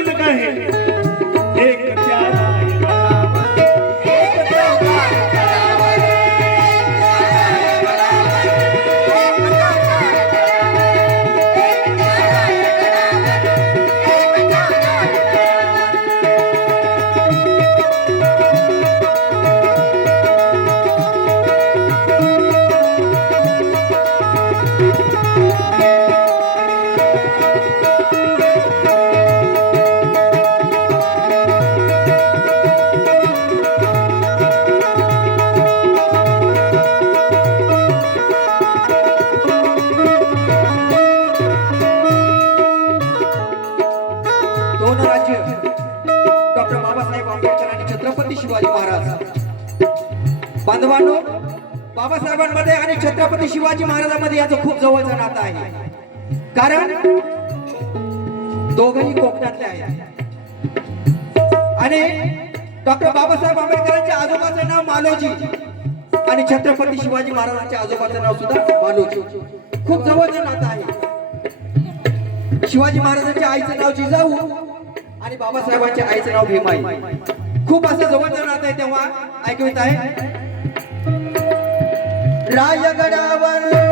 पदक आहे एक प्याला शिवाजी महाराज बांधवांनो, बाबासाहेबांमध्ये आणि छत्रपती शिवाजी महाराजांमध्ये याचं खूप जवळचं नातं आहे. कारण दोघंही कोकणातले आहेत आणि डॉक्टर बाबासाहेब आंबेडकरांच्या आजोबाचं नाव मालोजी आणि छत्रपती शिवाजी महाराजांच्या आजोबाचं नाव सुद्धा मालोजी. खूप जवळचं नातं आहे. शिवाजी महाराजांच्या आईचं नाव जिजाऊ आणि बाबासाहेबांच्या आईचं नाव भीमाई. खूप असं जवळचं नातं आहे. तेव्हा ऐकवित आहे रायगडावर